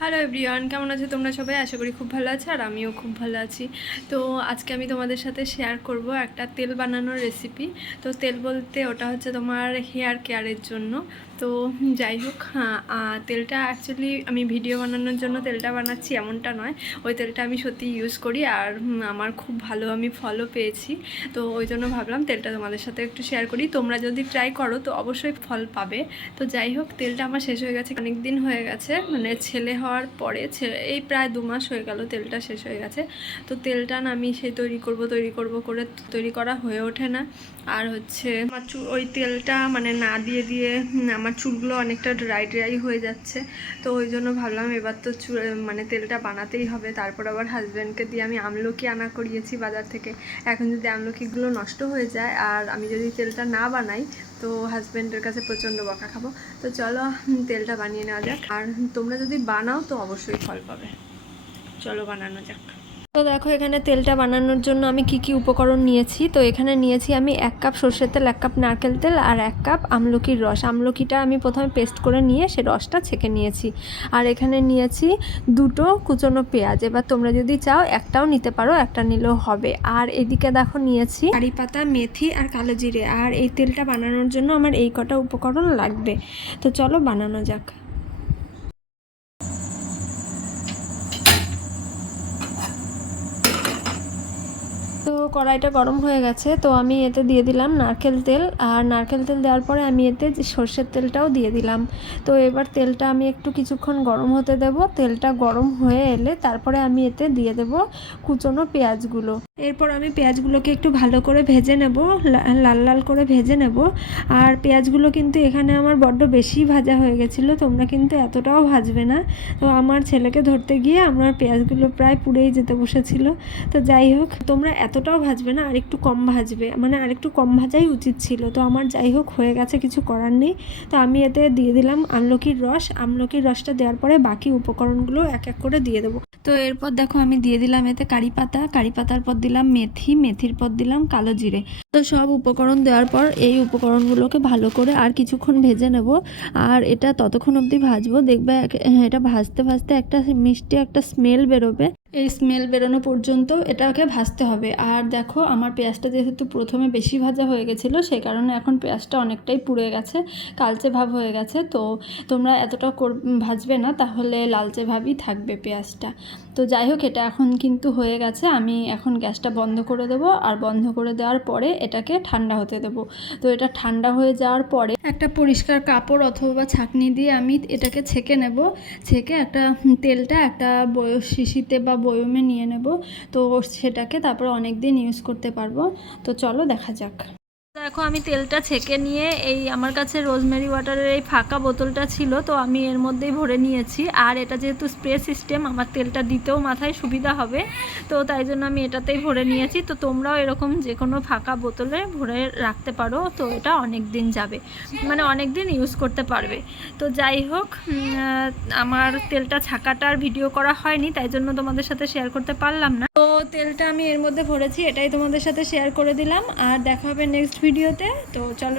Hello everyone কেমন আছো তোমরা সবাই? আশা করি খুব ভালো আছো আর আমিও খুব ভালো আছি। তো আজকে আমি তোমাদের সাথে শেয়ার করব একটা তেল বানানোর রেসিপি তো তেল বলতে ওটা হচ্ছে তোমার হেয়ার কেয়ারের জন্য। তো যাই হোক হ্যাঁ, তেলটা অ্যাকচুয়ালি আমি ভিডিও বানানোর জন্য তেলটা বানাচ্ছি এমনটা নয়। ওই তেলটা আমি সত্যি ইউজ করি আর আমার খুব ভালো আমি ফলো পেয়েছি। তো ওই জন্য ভাবলাম তেলটা তোমাদের সাথে একটু শেয়ার করি। তোমরা যদি ট্রাই করো তো অবশ্যই ফল পাবে। তো যাই হোক তেলটা আমার শেষ হয়ে গেছে অনেক দিন হয়ে গেছে। মানে ছেলে হওয়ার পরে এই প্রায় দু মাস হয়ে গেল তেলটা শেষ হয়ে গেছে। তো তেলটা না আমি সেই তৈরি করব তৈরি করব করে তৈরি করা হয়ে ওঠে না। আর হচ্ছে আমার ওই তেলটা মানে না দিয়ে দিয়ে হুম, আমার চুলগুলো অনেকটা ড্রাই ড্রাই হয়ে যাচ্ছে। তো ওই জন্য ভাবলাম এবার তো চুল মানে তেলটা বানাতেই হবে। তারপর আবার হাজব্যান্ডকে দিয়ে আমি আমলকি আনা করিয়েছি বাজার থেকে। এখন যদি আমলকিগুলো নষ্ট হয়ে যায় আর আমি যদি তেলটা না বানাই, তো হাজব্যান্ডের কাছে প্রচণ্ড বকা খাব। তো চলো তেলটা বানিয়ে নেওয়া যাক। আর তোমরা যদি বানাও তো অবশ্যই ফল পাবে। চলো বানানো যাক। তো দেখো এখানে তেলটা বানানোর জন্য আমি কি কি উপকরণ নিয়েছি। তো এখানে নিয়েছি আমি এক কাপ সর্ষের তেল, এক কাপ নারকেল তেল আর এক কাপ আমলকির রস। আমলকিটা আমি প্রথমে পেস্ট করে নিয়ে সে রসটা ছেঁকে নিয়েছি। আর এখানে নিয়েছি দুটো কুচনো পেঁয়াজ। এবার তোমরা যদি চাও একটাও নিতে পারো, একটা নিলেও হবে। আর এদিকে দেখো নিয়েছি কারি পাতা মেথি আর কালো জিরে। আর এই তেলটা বানানোর জন্য আমার এই কটা উপকরণ লাগবে। তো চলো বানানো যাক। কড়াইটা গরম হয়ে গেছে, তো আমি এতে দিয়ে দিলাম নারকেল তেল। আর নারকেল তেল দেওয়ার পরে আমি এতে সর্ষের তেলটাও দিয়ে দিলাম। তো এবার তেলটা আমি একটু কিছুক্ষণ গরম হতে দেব। তেলটা গরম হয়ে এলে তারপরে আমি এতে দিয়ে দেব কুচনো পেঁয়াজগুলো। এরপর আমি পেঁয়াজগুলোকে একটু ভালো করে ভেজে নেব লাল লাল করে ভেজে নেব। আর পেঁয়াজগুলো কিন্তু এখানে আমার বড্ড বেশি ভাজা হয়ে গেছিল, তোমরা কিন্তু এতটাও ভাজবে না। তো আমার ছেলেকে ধরতে গিয়ে আমার পেঁয়াজগুলো প্রায় পুড়েই যেতে বসেছিল। তো যাই হোক, তোমরা এতটাও ভাজবে না আর একটু কম ভাজবে। মানে আর একটু কম ভাজাই উচিত ছিল। তো আমার যাই হোক, হয়ে গেছে, কিছু করার নেই। তো আমি এতে দিয়ে দিলাম আমলকির রস। আমলকির রসটা দেওয়ার পরে বাকি উপকরণগুলো এক এক করে দিয়ে দেবো। তো এরপর দেখো, আমি দিয়ে দিলাম এতে কারি পাতা। কারি পাতার পর দিলাম, মেথি, মেথির পর দিলাম, কালো জিরে। তো সব উপকরণ দেওয়ার পর এই উপকরণগুলোকে ভালো করে আর কিছুক্ষণ ভেজে নেব। আর এটা ততক্ষণ অবধি ভাজবো। দেখবে এটা ভাজতে ভাজতে একটা মিষ্টি একটা স্মেল বেরোবে। এই স্মেল বেরোনো পর্যন্ত এটাকে ভাজতে হবে। আর দেখো, আমার পেঁয়াজটা যেহেতু প্রথমে বেশি ভাজা হয়ে গেছিল সেই কারণে এখন পেঁয়াজটা অনেকটাই পুড়ে গেছে, কালচে ভাব হয়ে গেছে। তো তোমরা এতটা কর ভাজবে না, তাহলে লালচে ভাবই থাকবে পেঁয়াজটা। তো যাই হোক, এটা এখন কিন্তু হয়ে গেছে। আমি এখন গ্যাসটা বন্ধ করে দেবো, আর বন্ধ করে দেওয়ার পরে এটাকে ঠান্ডা হতে দেবো। তো এটা ঠান্ডা হয়ে যাওয়ার পরে একটা পরিষ্কার কাপড় অথবা ছাঁকনি দিয়ে আমি এটাকে ছেঁকে নেব। ছেঁকে একটা তেলটা একটা বয় শিশিতে বা বয়মে নিয়ে নেব। তো সেটাকে তারপর অনেক দিন ইউজ করতে পারব। তো চলো দেখা যাক। দেখো, আমি তেলটা ছেঁকে নিয়ে এই আমার কাছে রোজমেরি ওয়াটারের এই ফাঁকা বোতলটা ছিল, তো আমি এর মধ্যেই ভরে নিয়েছি। আর এটা যেহেতু স্প্রে সিস্টেম, আমার তেলটা দিতেও মাথায় সুবিধা হবে, তো তাই জন্য আমি এটাতেই ভরে নিয়েছি। তো তোমরাও এরকম যে কোনো ফাঁকা বোতলে ভরে রাখতে পারো, তো এটা অনেক দিন যাবে মানে অনেক দিন ইউজ করতে পারবে। তো যাই হোক আমার তেলটা ছাকাটার ভিডিও করা হয়নি, তাই জন্য তোমাদের সাথে শেয়ার করতে পারলাম না। তো তেলটা আমি এর মধ্যে ভরেছি, এটাই তোমাদের সাথে শেয়ার করে দিলাম। আর দেখা হবে নেক্সট ভিডিওতে তো চলো